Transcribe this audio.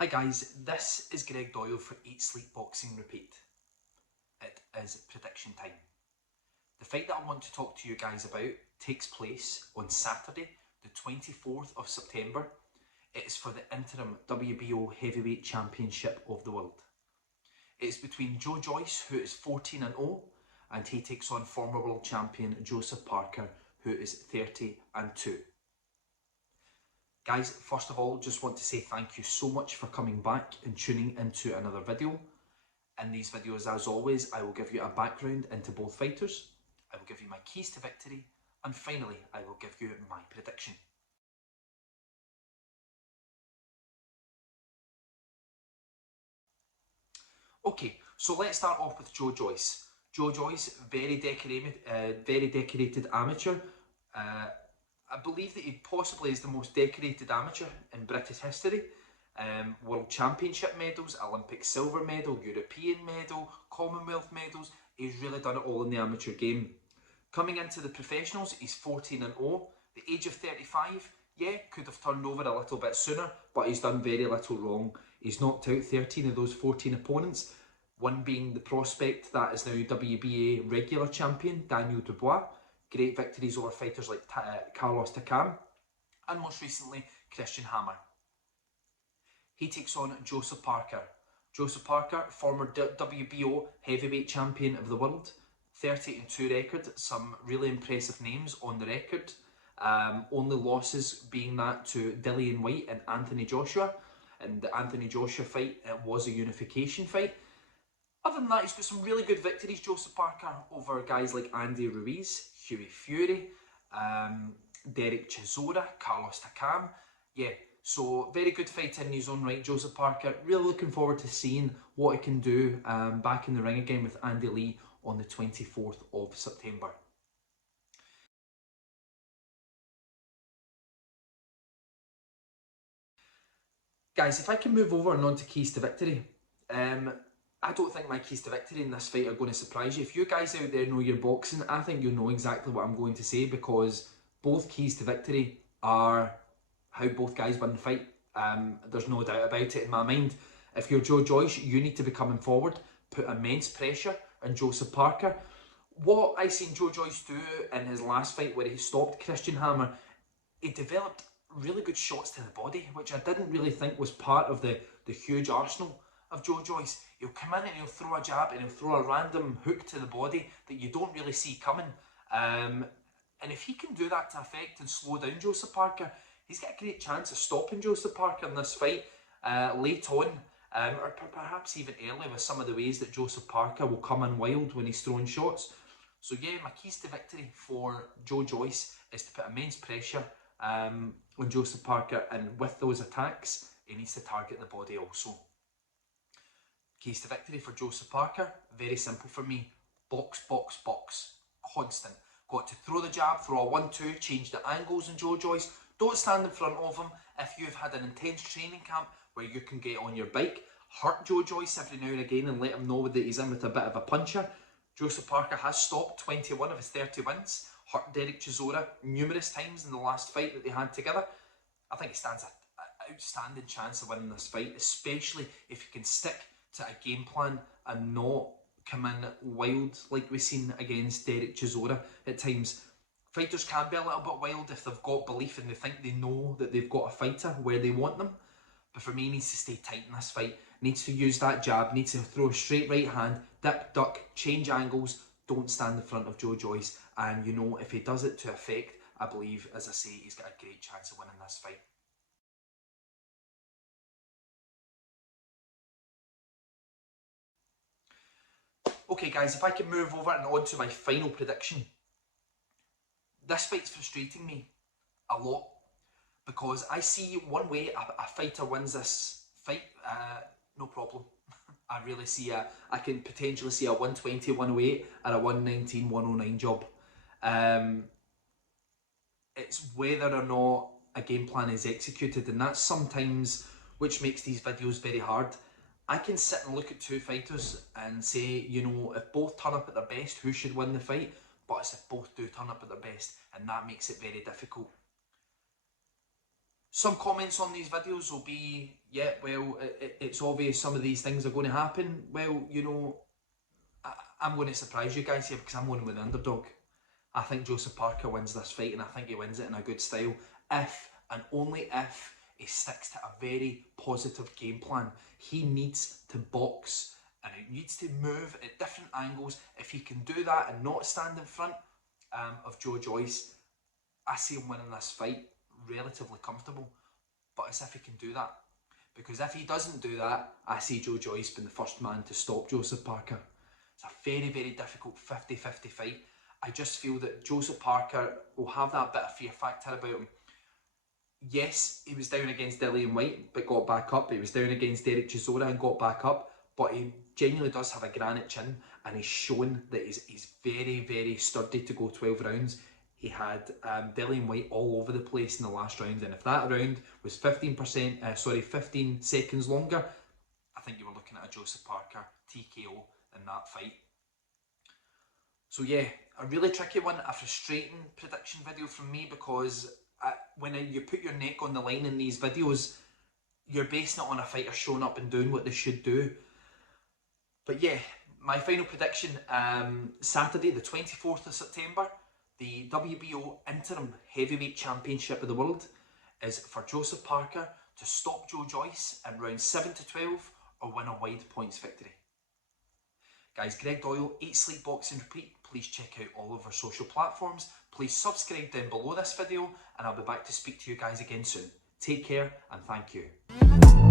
Hi guys, this is Greg Doyle for Eat, Sleep, Boxing, Repeat. It is prediction time. The fight that I want to talk to you guys about takes place on Saturday, the 24th of September. It is for the interim WBO Heavyweight Championship of the world. It is between Joyce, who is 14-0, and he takes on former world champion Joseph Parker, who is 30-2. Guys, first of all, just want to say thank you so much for coming back and tuning into another video. In these videos, as always, I will give you a background into both fighters, I will give you my keys to victory, and finally, I will give you my prediction. Okay, so let's start off with Joyce. Joyce, very decorated amateur. I believe that he possibly is the most decorated amateur in British history. World Championship medals, Olympic silver medal, European medal, Commonwealth medals. He's really done it all in the amateur game. Coming into the professionals, he's 14-0. The age of 35, yeah, could have turned over a little bit sooner, but he's done very little wrong. He's knocked out 13 of those 14 opponents, one being the prospect that is now WBA regular champion, Daniel Dubois. Great victories over fighters like Carlos Takam, and most recently, Christian Hammer. He takes on Joseph Parker. Joseph Parker, former WBO heavyweight champion of the world, 30-2 record, some really impressive names on the record. Only losses being that to Dillian Whyte and Anthony Joshua. And the Anthony Joshua fight, it was a unification fight. Other than that, he's got some really good victories, Joseph Parker, over guys like Andy Ruiz, Hughie Fury, Derek Chisora, Carlos Takam. Yeah, so very good fighter in his own right, Joseph Parker. Really looking forward to seeing what he can do back in the ring again with Andy Lee on the 24th of September. Guys, if I can move over and on to keys to victory. I don't think my keys to victory in this fight are going to surprise you. If you guys out there know your boxing, I think you'll know exactly what I'm going to say, because both keys to victory are how both guys win the fight. There's no doubt about it in my mind. If you're Joyce, you need to be coming forward, put immense pressure on Joseph Parker. What I seen Joyce do in his last fight where he stopped Christian Hammer, he developed really good shots to the body, which I didn't really think was part of the huge arsenal of Joyce. He'll come in and he'll throw a jab and he'll throw a random hook to the body that you don't really see coming. And if he can do that to effect and slow down Joseph Parker, he's got a great chance of stopping Joseph Parker in this fight late on, or perhaps even early, with some of the ways that Joseph Parker will come in wild when he's throwing shots. So yeah, my keys to victory for Joyce is to put immense pressure on Joseph Parker, and with those attacks, he needs to target the body also. Keys to victory for Joseph Parker, very simple for me. Box, box, box. Constant. Got to throw the jab, throw a 1-2, change the angles on Joyce. Don't stand in front of him. If you've had an intense training camp where you can get on your bike, hurt Joyce every now and again and let him know that he's in with a bit of a puncher. Joseph Parker has stopped 21 of his 30 wins, hurt Derek Chisora numerous times in the last fight that they had together. I think he stands an outstanding chance of winning this fight, especially if he can stick to a game plan and not come in wild like we've seen against Derek Chisora at times. Fighters can be a little bit wild if they've got belief and they think they know that they've got a fighter where they want them. But for me, he needs to stay tight in this fight, needs to use that jab, needs to throw a straight right hand, dip, duck, change angles, don't stand in front of Joyce. And you know, if he does it to effect, I believe, as I say, he's got a great chance of winning this fight. Okay guys, if I can move over and on to my final prediction. This fight's frustrating me a lot, because I see one way a fighter wins this fight, no problem. I really see I can potentially see a 120, 108 or a 119, 109 job. It's whether or not a game plan is executed, and that's sometimes which makes these videos very hard. I can sit and look at two fighters and say, you know, if both turn up at their best, who should win the fight? But it's if both do turn up at their best, and that makes it very difficult. Some comments on these videos will be, yeah, well, it's obvious some of these things are going to happen. Well, you know, I'm going to surprise you guys here because I'm going with the underdog. I think Joseph Parker wins this fight, and I think he wins it in a good style. If, and only if, he sticks to a very positive game plan. He needs to box, and he needs to move at different angles. If he can do that and not stand in front of Joyce, I see him winning this fight relatively comfortable. But it's if he can do that. Because if he doesn't do that, I see Joyce being the first man to stop Joseph Parker. It's a very, very difficult 50-50 fight. I just feel that Joseph Parker will have that bit of fear factor about him. Yes, he was down against Dillian White, but got back up. He was down against Derek Chisora and got back up. But he genuinely does have a granite chin, and he's shown that he's very, very sturdy to go 12 rounds. He had Dillian White all over the place in the last round, and if that round was 15 seconds longer, I think you were looking at a Joseph Parker TKO in that fight. So yeah, a really tricky one, a frustrating prediction video from me, because when you put your neck on the line in these videos, you're basing it on a fighter showing up and doing what they should do. But yeah, my final prediction, Saturday the 24th of September, the WBO Interim Heavyweight Championship of the World is for Joseph Parker to stop Joyce in rounds 7 to 12 or win a wide points victory. Guys, Greg Doyle, Eat, Sleep, Box and Repeat. Please check out all of our social platforms. Please subscribe down below this video, and I'll be back to speak to you guys again soon. Take care and thank you.